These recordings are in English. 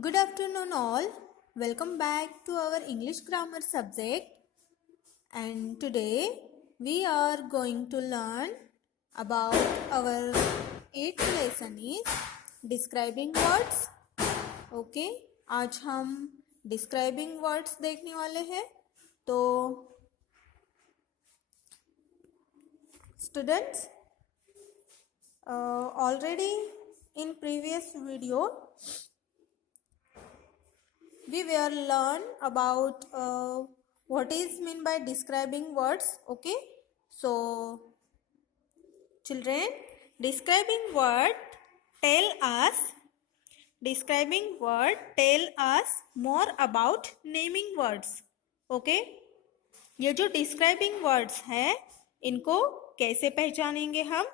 Good afternoon, all. Welcome back to our English grammar subject. And today we are going to learn about our 8th lesson is describing words. Okay, आज हम describing words देखने वाले हैं. तो students, already in previous video we were learn about what is mean by describing words. Okay, so children, describing word tell us more about naming words. Okay, ये जो describing words है इनको कैसे पहचानेंगे हम?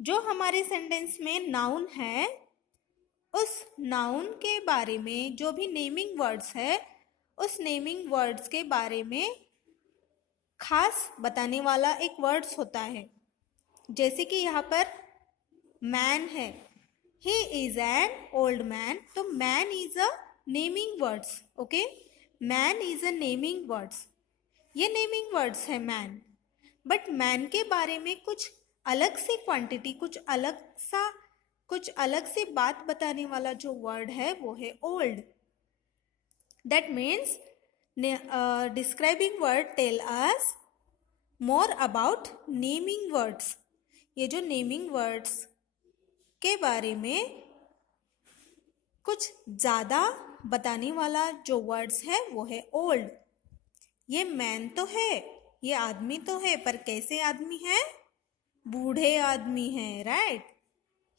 जो हमारे सेंटेंस में नाउन है उस नाउन के बारे में जो भी नेमिंग वर्ड्स है उस नेमिंग वर्ड्स के बारे में खास बताने वाला एक वर्ड्स होता है. जैसे कि यहाँ पर मैन है, he is an old man, तो man is a naming words. Okay, man is a naming words. ये नेमिंग वर्ड्स है मैन. बट मैन के बारे में कुछ अलग से क्वांटिटी, कुछ अलग से बात बताने वाला जो वर्ड है वो है old. That means describing word tell us more about naming words. ये जो नेमिंग वर्ड्स के बारे में कुछ ज़्यादा बताने वाला जो वर्ड्स है वो है ओल्ड. ये मैन तो है, ये आदमी तो है, पर कैसे आदमी है? बूढ़े आदमी है, right?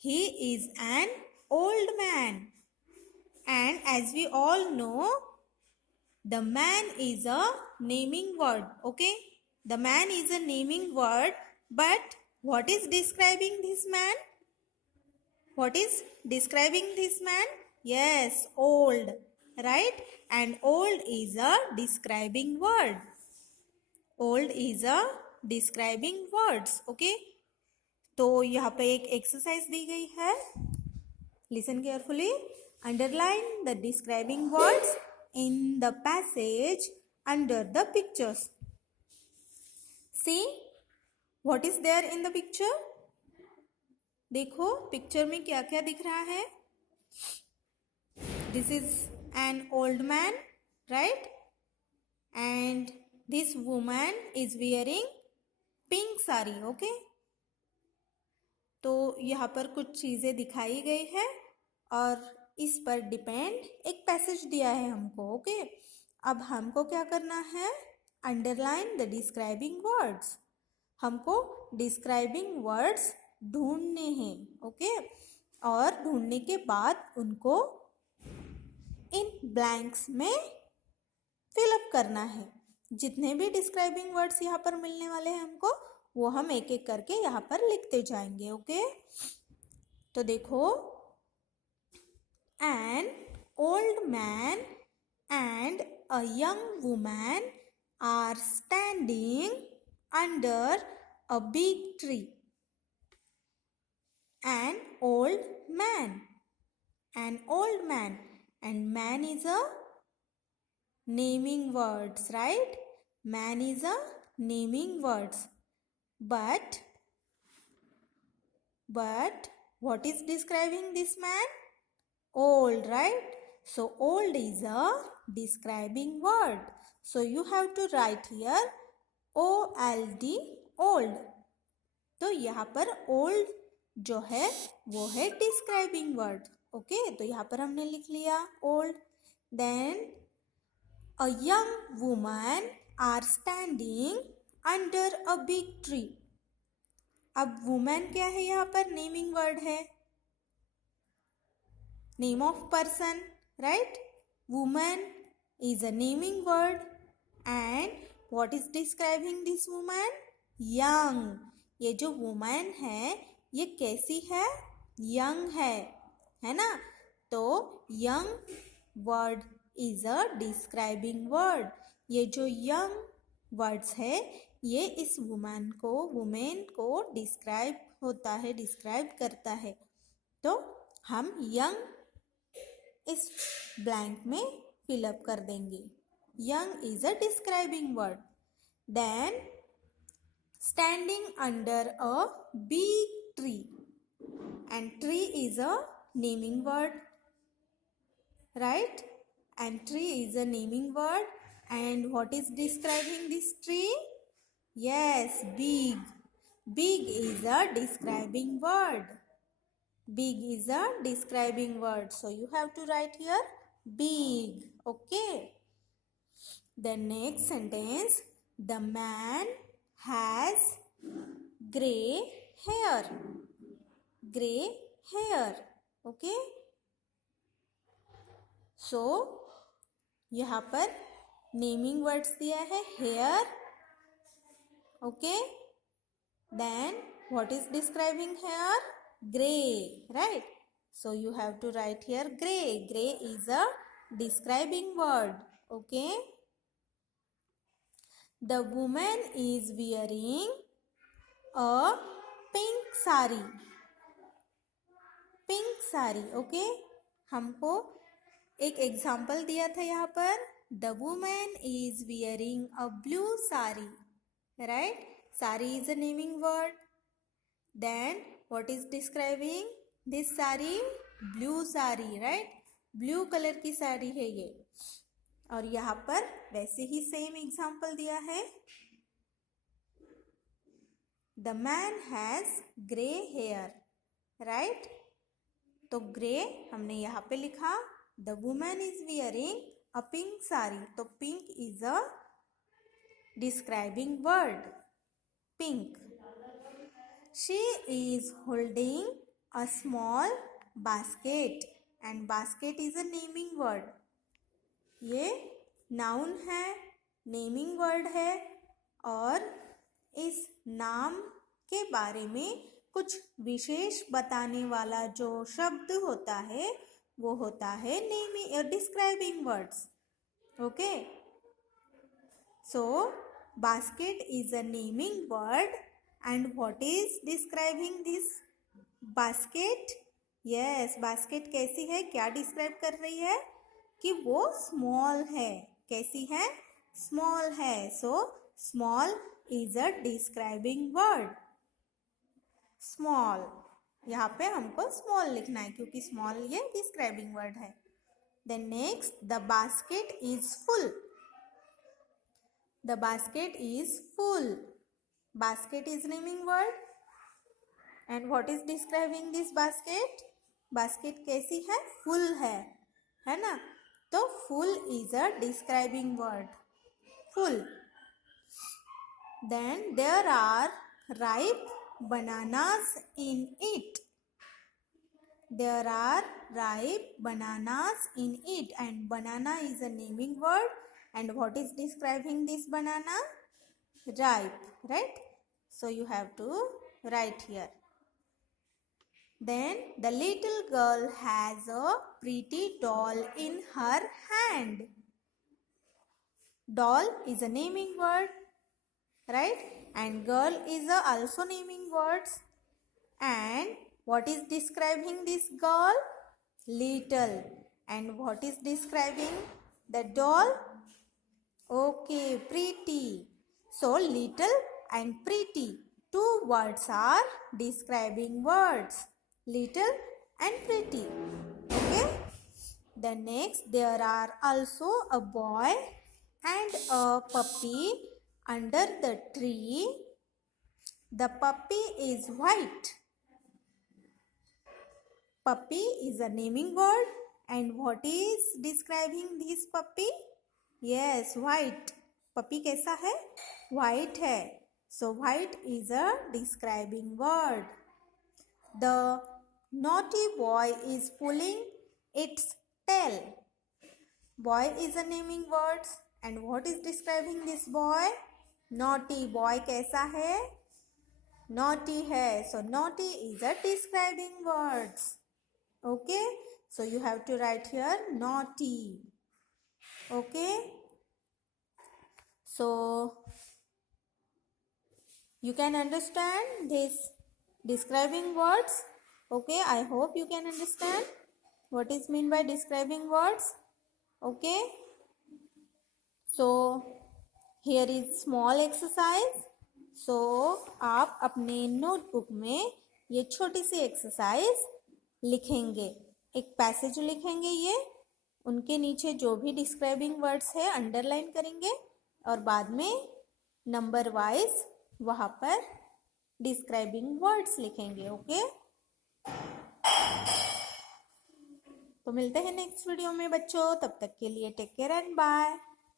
He is an old man, and as we all know, the man is a naming word. Okay, the man is a naming word, but what is describing this man? What is describing this man? Yes, old, right? And old is a describing word. Old is a describing words. Okay. तो यहाँ पे एक exercise दी गई है. Listen carefully. Underline the describing words in the passage under the pictures. See what is there in the picture. देखो picture में क्या क्या दिख रहा है. This is an old man, right? And this woman is wearing pink sari. Okay, तो यहाँ पर कुछ चीज़ें दिखाई गई है और इस पर डिपेंड एक पैसेज दिया है हमको. ओके, अब हमको क्या करना है? Underline the describing words. हमको डिस्क्राइबिंग वर्ड्स ढूंढने हैं. ओके, और ढूंढने के बाद उनको इन ब्लैंक्स में फिलअप करना है. जितने भी डिस्क्राइबिंग वर्ड्स यहाँ पर मिलने वाले हैं हमको वो हम एक एक करके यहाँ पर लिखते जाएंगे. ओके, तो देखो, an old man and a young woman are standing under a big tree. An old man and man is a naming words, right? Man is a naming words. But what is describing this man? Old, right? So old is a describing word. So you have to write here OLD, old. तो यहाँ पर old जो है वो है describing word. Okay, तो यहाँ पर हमने लिख लिया old. Then a young woman are standing under a big tree. अब वुमेन क्या है? यहाँ पर नेमिंग वर्ड है, name of person, right? Women is a naming word. And what is describing this women? Young. ये जो वुमेन है ये कैसी है? यंग है ना? तो young word is a describing word. ये जो यंग वर्ड्स है ये इस वुमेन को डिस्क्राइब करता है. तो हम यंग इस ब्लैंक में फिलअप कर देंगे. Young is a describing word. Then standing under a big tree, and tree is a naming word, right? And tree is a naming word. And what is describing this tree? Yes, big. Big is a describing word. Big is a describing word. So you have to write here big. Okay. The next sentence, the man has gray hair. Gray hair. Okay. So यहाँ पर naming words दिया है here. Okay. Then what is describing here? Grey, right? So you have to write here gray. Gray is a describing word. Okay. The woman is wearing a pink sari. Pink sari. Okay. हमको एक example दिया था यहाँ पर. The woman is wearing a blue sari. Right? Sari is a naming word. Then what is describing this sari? Blue sari. Right? Blue colour की साड़ी है ये. और यहाँ पर वैसे ही सेम एग्जाम्पल दिया है. The man has grey hair. Right? तो ग्रे हमने यहाँ पे लिखा. The woman is wearing a pink sari. तो pink is a describing word. Pink. She is holding a small basket. And basket is a naming word. ये noun है, naming word है. और इस नाम के बारे में कुछ विशेष बताने वाला जो शब्द होता है वो होता है naming describing words. Okay. So basket is a naming word. And what is describing this basket? Yes, basket कैसी है? क्या डिस्क्राइब कर रही है? कि वो स्मॉल है. कैसी है? स्मॉल है. So small is a describing word. Small. यहाँ पे हमको स्मॉल लिखना है क्योंकि स्मॉल ये डिस्क्राइबिंग वर्ड है. Then next, the basket is full. The basket is full. Basket is naming word. And what is describing this basket? Basket कैसी है? फुल है ना? तो full is a describing word. Full. Then there are ripe bananas in it. There are ripe bananas in it. And banana is a naming word. And what is describing this banana? Ripe, right? So you have to write here. Then the little girl has a pretty doll in her hand. Doll is a naming word, right? And girl is also naming words. And what is describing this girl? Little. And what is describing the doll? Okay, pretty. So little and pretty, two words are describing words. Little and pretty. Okay. The next, there are also a boy and a puppy under the tree. The puppy is white. Puppy is a naming word. And what is describing this puppy? Yes, white. Puppy कैसा है? White है. So white is a describing word. The naughty boy is pulling its tail. Boy is a naming word. And what is describing this boy? Naughty. Boy कैसा है? Naughty है. So naughty is a describing words. Okay. So you have to write here naughty. Okay. So you can understand this describing words. Okay. I hope you can understand. what is mean by describing words. Okay, so here is small exercise. so आप अपने notebook में ये छोटी सी exercise लिखेंगे, एक passage लिखेंगे, ये उनके नीचे जो भी डिस्क्राइबिंग वर्ड्स है अंडरलाइन करेंगे और बाद में नंबर वाइज वहाँ पर डिस्क्राइबिंग वर्ड्स लिखेंगे. ओके, तो मिलते हैं नेक्स्ट वीडियो में बच्चों. तब तक के लिए टेक केयर एंड बाय.